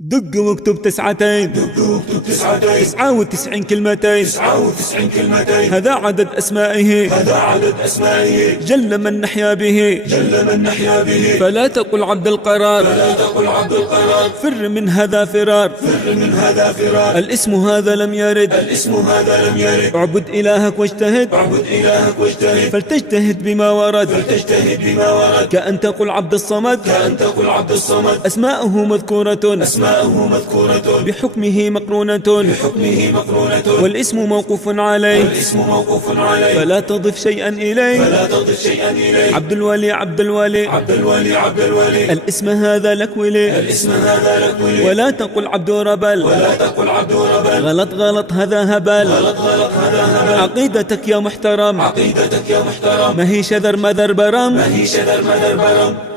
دق واكتب تسعتين 99 كلمتين هذا عدد أسمائه جل من نحيا به فلا تقل عبد القرار فر من هذا فرار الاسم هذا لم يرد اعبد إلهك واجتهد فلتجتهد بما ورد كأن تقل عبد الصمد أسماؤه مذكورة بحكمه مقرونة والاسم موقوف عليه فلا تضف شيئا إليه عبد الولي الاسم هذا لك ولي ولا تقل عبد ربل غلط هذا هبل عقيدتك يا محترم ما هي شذر مذر برم